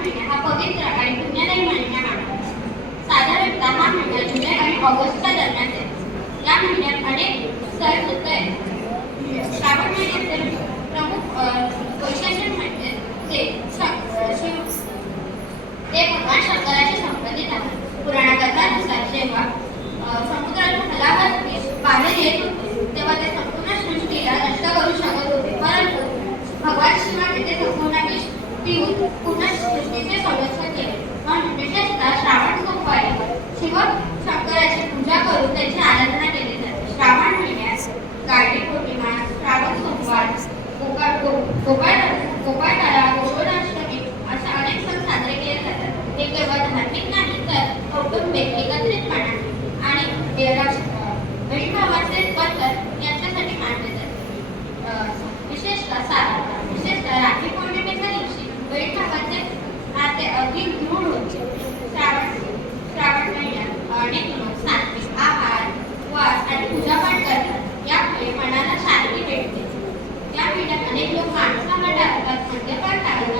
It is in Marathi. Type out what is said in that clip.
महिना हा पवित्र आणि पुण्यदायी महिना मानला साधारणतः हा महिना जुलै आणि ऑगस्टच्या दरम्यान येतो या महिन्यात अनेक सण होत आहेत. श्रावण महिन्यातील प्रमुख वैशिष्ट्य म्हणजे ते ते भगवान शंकराशी संबंधित आहेत पुराणाकथानुसार जेव्हा समुद्राच्या फलावर बाहेर येत होते तेव्हा ते संपूर्ण सृष्टीला नष्ट करू शकत होते. परंतु भगवान शिवाने ते संपूर्ण विष पिऊन पुन्हा 够够白了，够白了。પીડા અનેક લોકો આંખના માટે આપઘાત અંગે પણ ટાળવા